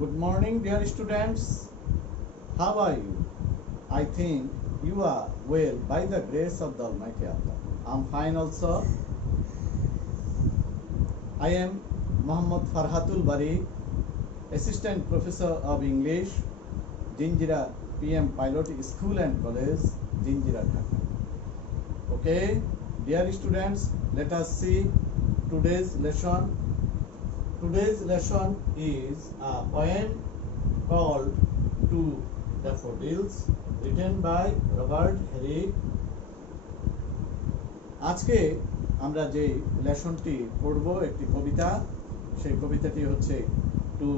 Good morning, dear students. How are you? I think you are well by the grace of the Almighty Allah. I'm fine also. I am Muhammad Farhatul Bari, Assistant Professor of English, Jinjira PM Pilot School and College, Jinjira, Dhaka. Okay, dear students, let us see today's lesson. Today's lesson is a poem called Two Daffodils, written by Robert Herrick. আজকে আমরা যে লেসনটি পড়ব একটি কবিতা, সেই কবিতাটি হচ্ছে to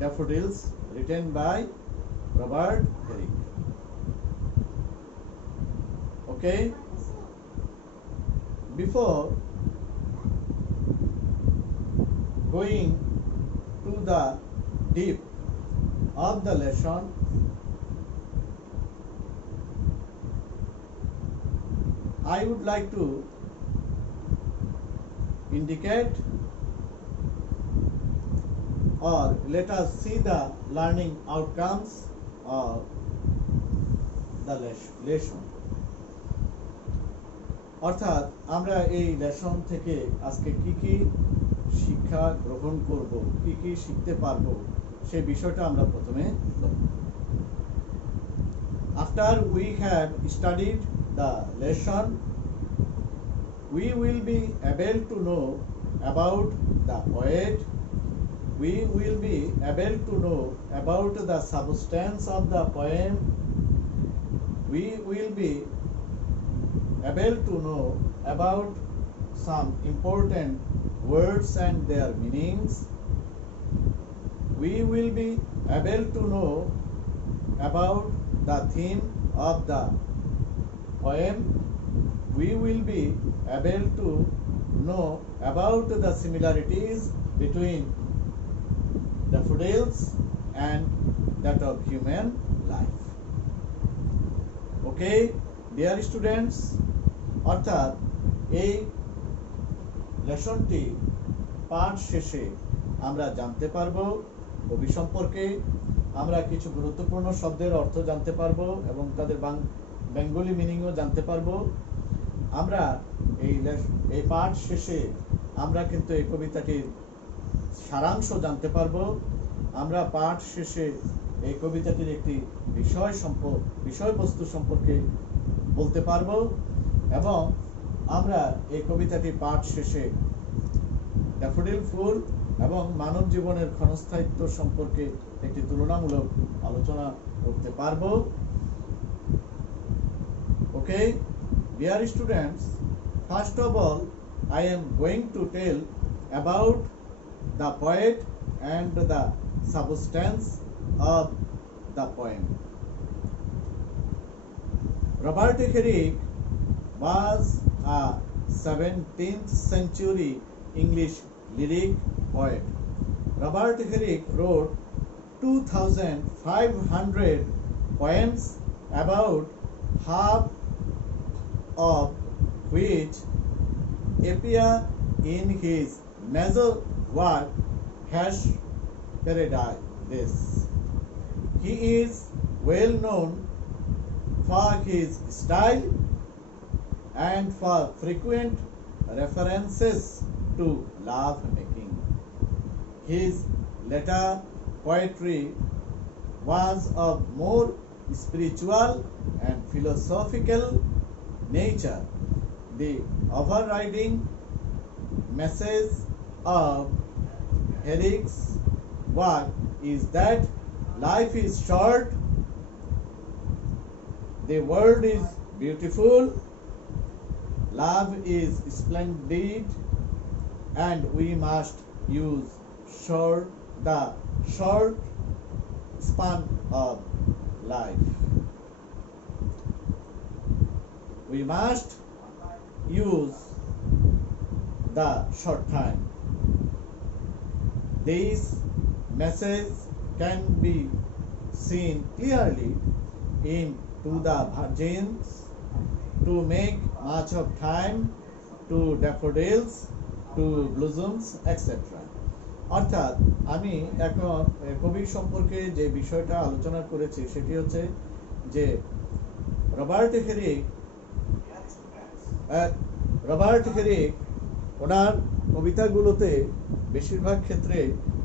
daffodils written by Robert Herrick. Okay, before going to the deep of the lesson, I would like to indicate or let us see the learning outcomes of the lesson. অর্থাৎ আমরা এই লেসন থেকে আজকে কি শিক্ষা গ্রহণ করব, কি শিখতে পারবো, সেই বিষয়টা আমরা প্রথমে দেখব। After we have studied the lesson, we will be able to know about the poet. We will be able to know about the substance of the poem. We will be able to know about some important words and their meanings. We will be able to know about the theme of the poem. We will be able to know about the similarities between daffodils and that of human life. Okay, dear students, অর্থাৎ এই লেসনটি পাঠ শেষে আমরা জানতে পারবো কবি সম্পর্কে, আমরা কিছু গুরুত্বপূর্ণ শব্দের অর্থ জানতে পারবো এবং তাদের বেঙ্গলি মিনিংও জানতে পারবো। আমরা এই পাঠ শেষে আমরা কিন্তু এই কবিতাটির সারাংশ জানতে পারবো। আমরা পাঠ শেষে এই কবিতাটির একটি বিষয়বস্তু সম্পর্কে বলতে পারবো এবং আমরা এই কবিতাটি পাঠ শেষে ড্যাফোডিল ফুল এবং মানব জীবনের ক্ষণস্থায়িত্ব সম্পর্কে একটি তুলনামূলক আলোচনা করতে পারবো। Okay, dear students, first of all I am going to tell about the poet and the substance of the poem. Robert Herrick was a 17th century English lyric poet. Robert Herrick wrote 2,500 poems, about half of which appear in his major work Hush Paradise. He is well known for his style and for frequent references to love making. His later poetry was of more spiritual and philosophical nature. The overriding message of Herrick's work is that life is short, the world is beautiful, love is splendid, and we must use the short span of life. We must use the short time. This message can be seen clearly in To the Virgins, To Make Much of Time, To Daffodils, To Blossoms, etc. অর্থাৎ আমি এখন কবি সম্পর্কে যে বিষয়টা আলোচনা করেছি সেটি হচ্ছে যে রবার্ট হেরিক রবার্ট হেরিক ওনার কবিতাগুলোতে বেশিরভাগ ক্ষেত্রে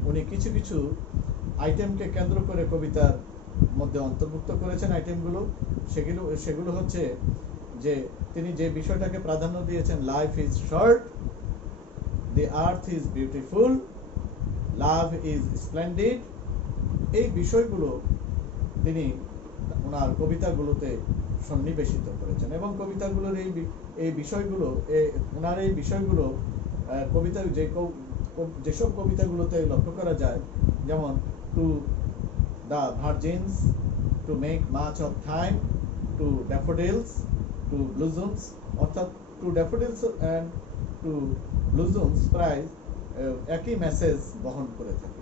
উনি কিছু কিছু আইটেমকে কেন্দ্র করে কবিতার মধ্যে অন্তর্ভুক্ত করেছেন। আইটেমগুলো সেগুলো হচ্ছে যে তিনি যে বিষয়টাকে প্রাধান্য দিয়েছেন, life is short, the earth is beautiful, love is splendid. এই বিষয়গুলো তিনি ওনার কবিতাগুলোতে সন্নিবেশিত করেছেন এবং কবিতাগুলোর এই বিষয়গুলো ওনার এই বিষয়গুলো কবিতার যেসব কবিতাগুলোতে লক্ষ্য করা যায়, যেমন to the virgins, to make much of time, to daffodils, to blossoms, অর্থাৎ to daffodils and to blossoms প্রায় একই মেসেজ বহন করে থাকে।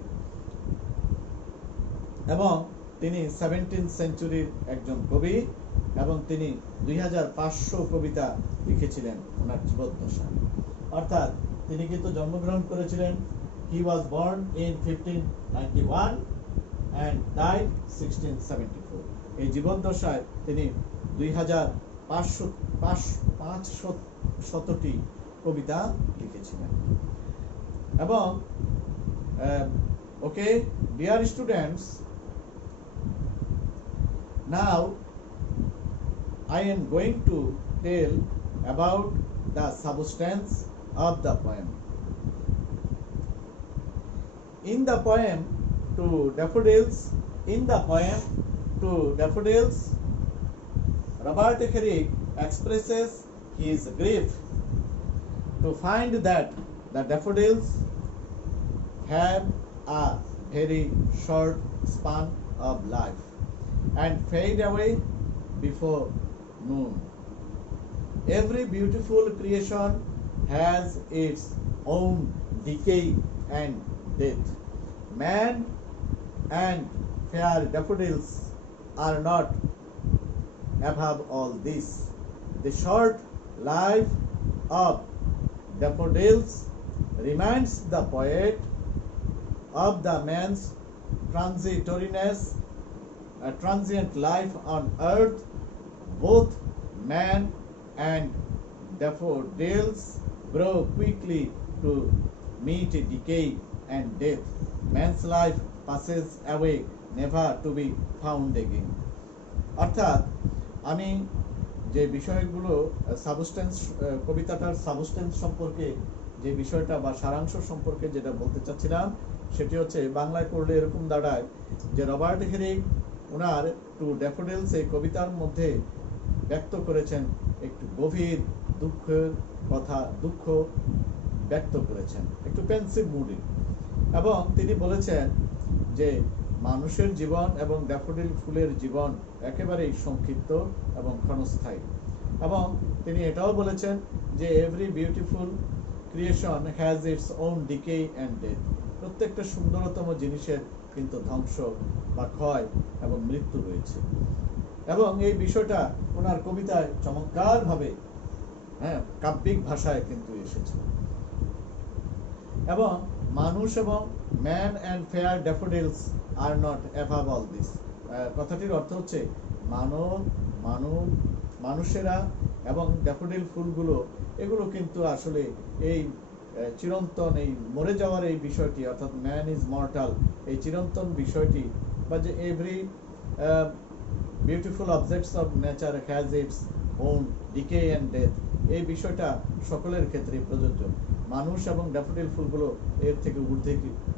এবং তিনি 17th সেঞ্চুরির একজন কবি এবং তিনি 2500 কবিতা লিখেছিলেন ওনার জীবদ্দশায়। অর্থাৎ তিনি কিন্তু জন্মগ্রহণ করেছিলেন, he was born in 1591 and died 1674। এই জীবদ্দশায় তিনি 2500টি কবিতা লিখেছিলেন। এবং okay, dear students, now I am going to tell about the substance of the poem. In the poem to daffodils, Robert Herrick expresses his grief to find that the daffodils have a very short span of life and fade away before noon. Every beautiful creation has its own decay and death. Man and fair daffodils are not above all this. The short life of daffodils reminds the poet of the man's transient life on earth. Both man and daffodils grow quickly to meet decay and death. Man's life passes away, never to be found again. অর্থাৎ আমি যে বিষয়গুলো substance, কবিতাটার substance সম্পর্কে যে বিষয়টা বা সারাংশ সম্পর্কে যেটা বলতে চাচ্ছিলাম সেটি হচ্ছে বাংলায় করলে এরকম দাঁড়ায় যে রবার্ট হেরিক ওনার টু ড্যাফোডিলস এই কবিতার মধ্যে ব্যক্ত করেছেন একটু গভীর দুঃখ ব্যক্ত করেছেন, একটু পেন্সিভ মুডে। এবং তিনি বলেছেন যে মানুষের জীবন এবং ড্যাফোডিল ফুলের জীবন একেবারেই সংক্ষিপ্ত এবং ক্ষণস্থায়ী। এবং তিনি এটাও বলেছেন যে every beautiful creation has its own decay and death. প্রত্যেকটা সুন্দরতম জিনিসের কিন্তু ধ্বংস বা ক্ষয় এবং মৃত্যু রয়েছে। এবং এই বিষয়টা ওনার কবিতায় চমৎকারভাবে কাব্যিক ভাষায় কিন্তু এসেছে। এবং মানুষ এবং man and fair daffodils are not অ্যাভাব all this, কথাটির অর্থ হচ্ছে মানুষেরা এবং ড্যাফোডিল ফুলগুলো এগুলো কিন্তু আসলে এই চিরন্তন, এই মরে যাওয়ার এই বিষয়টি, অর্থাৎ ম্যান ইজ মর্টাল, এই চিরন্তন বিষয়টি, বা যে every beautiful objects of nature has its own decay and death, এই বিষয়টা সকলের ক্ষেত্রে প্রযোজ্য। মানুষ এবং ড্যাফোডিল ফুলগুলো এর থেকে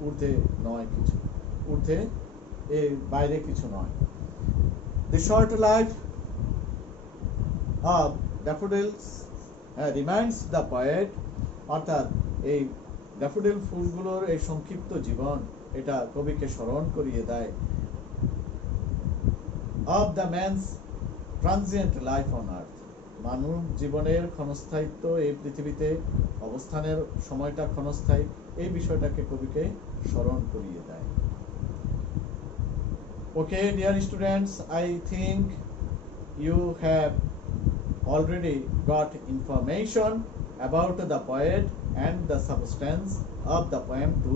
ঊর্ধ্বে নয়, কিছু ঊর্ধ্বে, এর বাইরে কিছু নয়। The short life of daffodils reminds the poet, অর্থাৎ এই ড্যাফোডিল ফুলগুলোর এই সংক্ষিপ্ত জীবন এটা কবিকে স্মরণ করিয়ে দেয় of the man's transient life on earth, মানব জীবনের ক্ষণস্থায়িত্ব, এই পৃথিবীতে অবস্থানের সময়টা ক্ষণস্থায়ী, এই বিষয়টাকে কবিকে স্মরণ করিয়ে দেয়। Okay, dear students, I think you have already got information about the poet and the substance of the poem to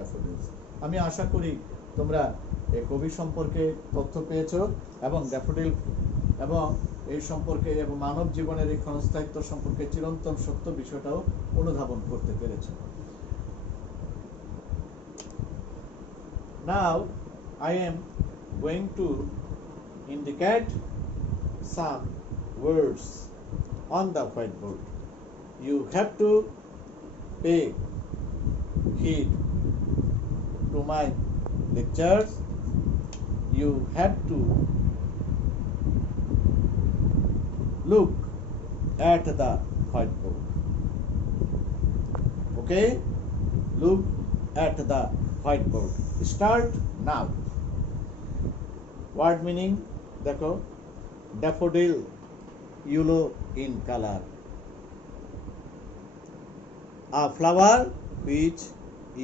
daffodils. আমি আশা করি তোমরা এই কবি সম্পর্কে তথ্য পেয়েছো এবং ড্যাফোডিল এবং এই সম্পর্কে এবং মানব জীবনের এই ক্ষণস্থায়িত্ব সম্পর্কে চিরন্তন সত্য বিষয়টাও অনুধাবন করতে পেরেছো। Now I am going to indicate some words on the whiteboard. You have to pay heed to my lectures. You have to look at the whiteboard. Okay? Look at the whiteboard. Start now. Word meaning দেখো, daffodil yellow in color, a flower which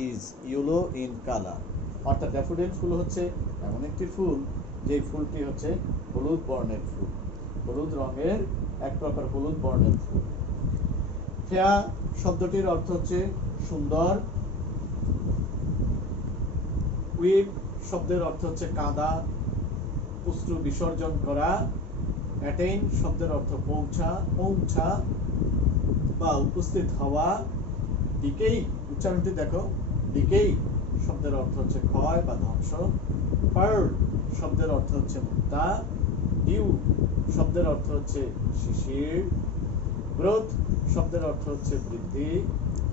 is yellow in color. অর্থাৎ daffodil ফুল হচ্ছে এমন একটি ফুল যে ফুলটি হচ্ছে হলুদ বর্ণের ফুল, হলুদ রঙের এক প্রকার হলুদ বর্ণের ফুল। ফেয়ার শব্দটির অর্থ হচ্ছে সুন্দর। উইপ শব্দের অর্থ হচ্ছে কাঁদা, পুষ্টু বিসর্জন করা। অ্যাটেইন শব্দের অর্থ পৌঁছা, পৌঁছা বা উপস্থিত হওয়া। ডিকেই উচ্চারণটি দেখো, ডিকেই শব্দের অর্থ হচ্ছে ক্ষয় বা ধ্বংস। পার্ল শব্দের অর্থ হচ্ছে মুক্তা। ডিউ শব্দের অর্থ হচ্ছে শিশির। গ্রোথ শব্দের অর্থ হচ্ছে বৃদ্ধি।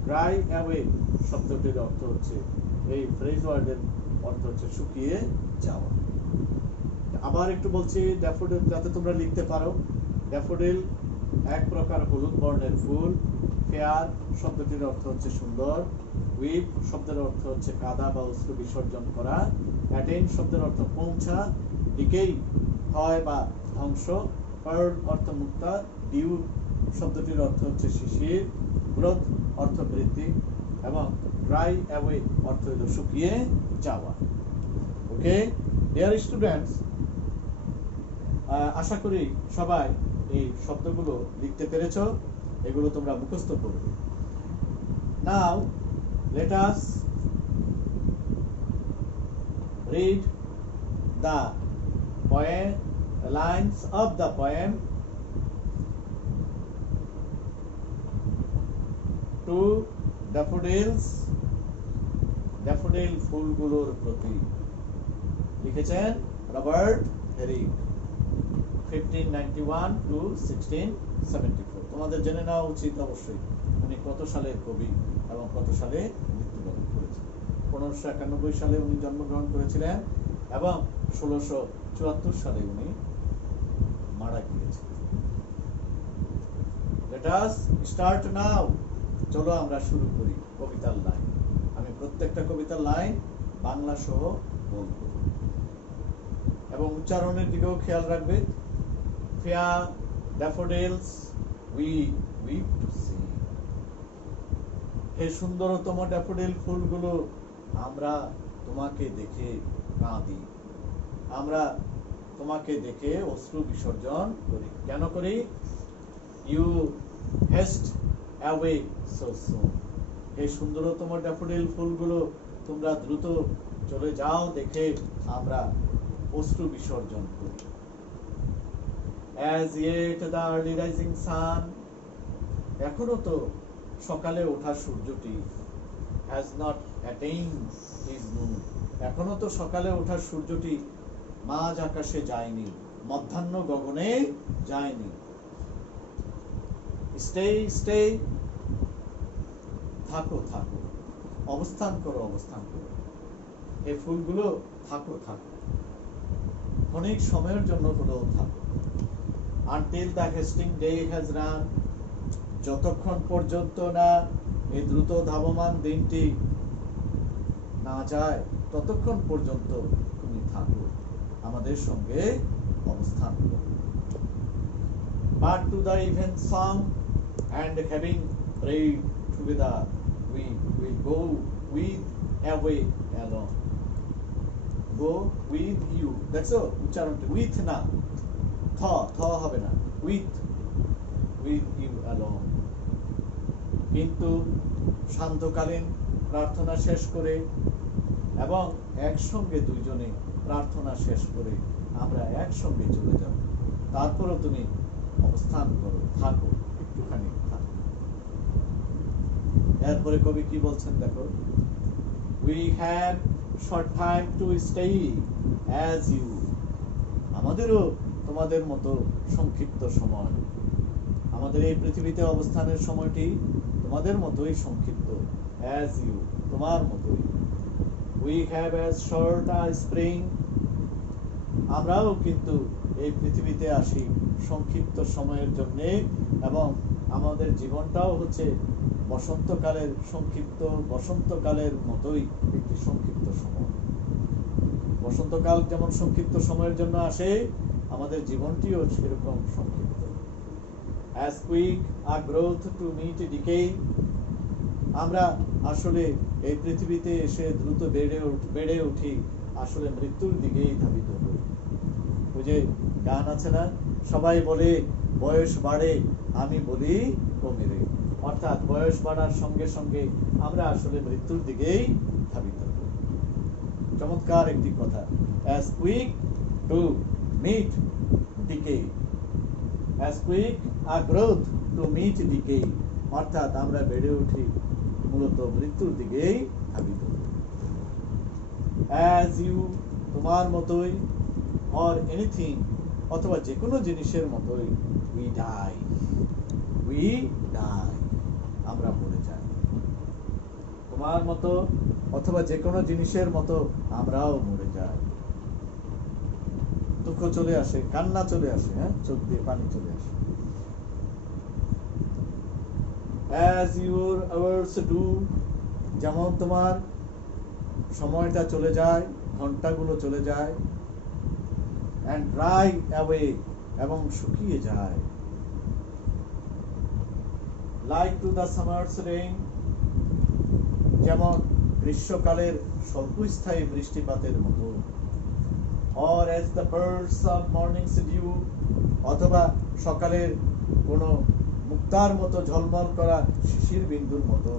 ড্রাই অ্যাওয়ে শব্দটির অর্থ হচ্ছে, এই ফ্রেজ ওয়ার্ডের অর্থ হচ্ছে শুকিয়ে যাওয়া। আবার একটু বলছি ড্যাফোডিল যাতে তোমরা লিখতে পারো। ড্যাফোডিল এক প্রকার হলুদ বর্ণের ফুল। ফেয়ার শব্দটির অর্থ হচ্ছে সুন্দর। উইপ শব্দের অর্থ হচ্ছে কাদা বা অশ্রু বিসর্জন করা। অ্যাটেইন শব্দের অর্থ পৌঁছা। ডিকেই ক্ষয় বা ধ্বংস। পার্ল অর্থ মুক্তা। ডিউ শব্দটির অর্থ হচ্ছে শিশির। গ্রোথ অর্থ বৃদ্ধি এবং ড্রাই অ্যাওয়ে অর্থ হলো শুকিয়ে যাওয়া। ওকে ডিয়ার স্টুডেন্টস, আশা করি সবাই এই শব্দগুলো লিখতে পেরেছো, এগুলো তোমরা মুখস্থ করবে। নাও let us read the poem, lines of the poem. To daffodils, daffodil ফুলগুলোর প্রতি, লিখেছেন রবার্ট হেরিক, 1591 to 1674। তোমাদের জেনে নেওয়া উচিত অবশ্যই উনি কত সালের কবি এবং কত সালে মৃত্যুবরণ করেছেন। 1591 সালে উনি জন্মগ্রহণ করেছিলেন এবং 1674 সালে উনি মারা গিয়েছিলেন। Let us start now. চলো আমরা শুরু করি কবিতার লাইন। আমি প্রত্যেকটা কবিতার লাইন বাংলা সহ বলবো এবং উচ্চারণের দিকেও খেয়াল রাখবে। Fair daffodils we weep to see. হে সুন্দরতম ড্যাফোডিল ফুলগুলো, আমরা তোমাকে দেখে কাঁদি, আমরা তোমাকে দেখে অশ্রু বিসর্জন করি। কেন করি? ইউ হেস্ট অ্যাওয়ে সো সুন। এই সুন্দরতম ড্যাফোডিল ফুলগুলো তোমরা দ্রুত চলে যাও দেখে আমরা অশ্রু বিসর্জন করি। As yet the early rising sun, এখনো তো সকালে ওঠা সূর্যটি, has not attained his noon, এখনো তো সকালে ওঠা সূর্যটি মাঝ আকাশে যায়নি, মধ্যাহ্ন গগনে যায়নি। Stay, stay, থাকো থাকো, অবস্থান করো অবস্থান করো। এই ফুলগুলো থাকো থাকো, অনেক সময়ের জন্য হলেও থাকো। Until the hasting day has run, যতক্ষণ পর্যন্ত না এই দ্রুত ধাবমান দিনটি না যায় ততক্ষণ পর্যন্ত তুমি থাকো, আমাদের সঙ্গে অবস্থান করো। But to the event song and having prayed together, we will go with away alone. Go with you. দেখছো উচ্চারণটা with না, থ হবে না, with you alone. কিন্তু শান্তকালীন প্রার্থনা শেষ করে এবং একসঙ্গে দুইজনে প্রার্থনা শেষ করে আমরা একসঙ্গে চলে যাব। তারপরও তুমি অবস্থান করো, থাকো, একটুখানি থাকো। এরপরে কবি কি বলছেন দেখো, we have short time to stay as you, আমাদেরও তোমাদের মতো সংক্ষিপ্ত সময়, আমাদের এই পৃথিবীতে অবস্থানের সময়টি তোমাদের মতোই সংক্ষিপ্ত, as you, তোমার মতোই। we have as short a spring, আমরাও কিন্তু এই পৃথিবীতে আসি সংক্ষিপ্ত সময়ের জন্য, এবং আমাদের জীবনটাও হচ্ছে বসন্তকালের সংক্ষিপ্ত, বসন্তকালের মতোই একটি সংক্ষিপ্ত সময়। বসন্তকাল যেমন সংক্ষিপ্ত সময়ের জন্য আসে, আমাদের জীবনটিও সেরকম সংক্ষিপ্ত। as quick a growth to meet decay, আমরা আসলে এই পৃথিবীতে এসে দ্রুত বেড়ে উঠি আসলে মৃত্যুর দিকেই ধাবিত হই। ওই যে গান আছে না, সবাই বলে বয়স বাড়ে, আমি বলি কমে রে, অর্থাৎ বয়স বাড়ার সঙ্গে সঙ্গে আমরা আসলে মৃত্যুর দিকেই ধাবিত হই। চমৎকার একটি কথা, as quick to meet decay, as quick a growth to meet decay, অর্থাৎ আমরা বেড়ে উঠি মূলত মৃত্যুর দিকেই ধাবিত হই। as you, তোমার মতোই, or anything, অথবা যে কোনো জিনিসের মতোই, we die, আমরা মরে যাই। তোমার মতো অথবা যে কোনো জিনিসের মতো আমরাও মরে যাই। দুঃখ চলে আসে, কান্না চলে আসে, চোখ দিয়ে পানি চলে আসে। as your hours do, যেমন তোমার সময়টা চলে যায়, ঘন্টাগুলো চলে যায়, and dry away, এবং শুকিয়ে যায়, like to the summer's rain, যেমন গ্রীষ্মকালের স্বল্পস্থায়ী বৃষ্টিপাতের মতো, or as the birds of morning's dew, অথবা সকালের কোনো মুক্তার মতো ঝলমল করা শিশির বিন্দুর মতো,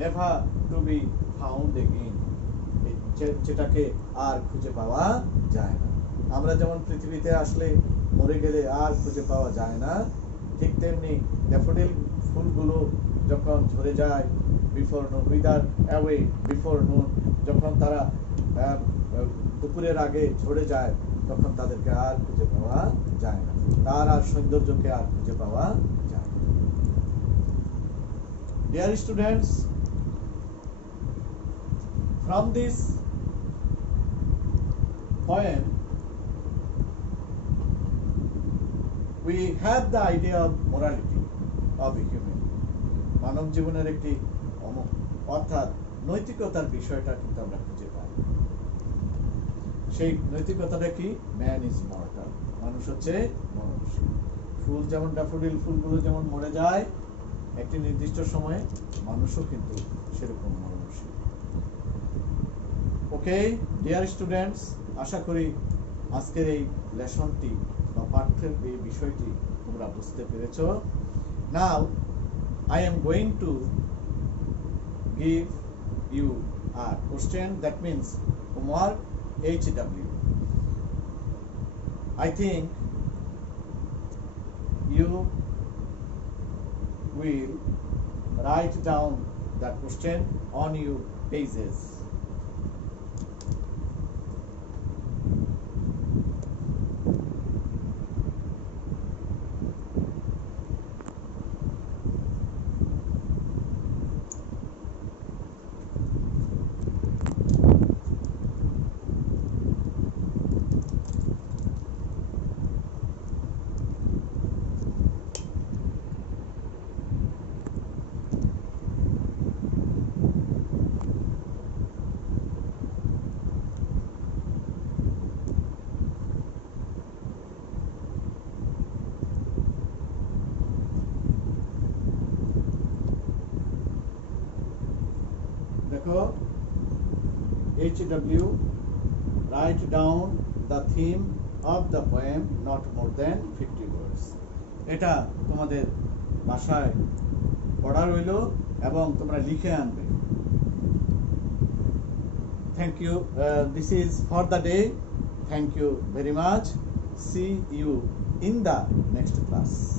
never to be found again, যেটাকে আর খুঁজে পাওয়া যায় না। আমরা যেমন পৃথিবীতে আসলে মরে গেলে আর খুঁজে পাওয়া যায় না, ঠিক তেমনি ড্যাফোডিল ফুলগুলো যখন ঝরে যায় বিফোর নুন, উইদার অ্যাওয়ে বিফোর নুন, যখন তারা দুপুরের আগে ঝরে যায়, তখন তাদেরকে আর খুঁজে পাওয়া যায় না, তার আর সৌন্দর্যকে আর খুঁজে পাওয়া যায় না। Dear students, from this poem we have the idea of morality of a human, মানব জীবনের একটি অর্থাৎ নৈতিকতার বিষয়টা কিন্তু আমরা খুঁজে পাই। সেই নৈতিকতাটা কি? ম্যান ইজ মর্টাল, মানুষ হচ্ছে মরণশীল। ফুল যেমন ড্যাফোডিল ফুলগুলো যেমন মরে যায় একটি নির্দিষ্ট সময়ে, মানুষও কিন্তু সেরকম মরণশীল। ওকে ডিয়ার স্টুডেন্টস, আশা করি আজকের এই লেসনটি বা পাঠ্যের এই বিষয়টি তোমরা বুঝতে পেরেছ। নাও I am going to give you a question, that means homework HW. I think you will write down the question on your pages. HW, write down the theme of the poem, not more than 50 words. এটা তোমাদের বাসায় পড়া রইল এবং তোমরা লিখে আনবে। Thank you. This is for the day. Thank you very much. See you in the next class.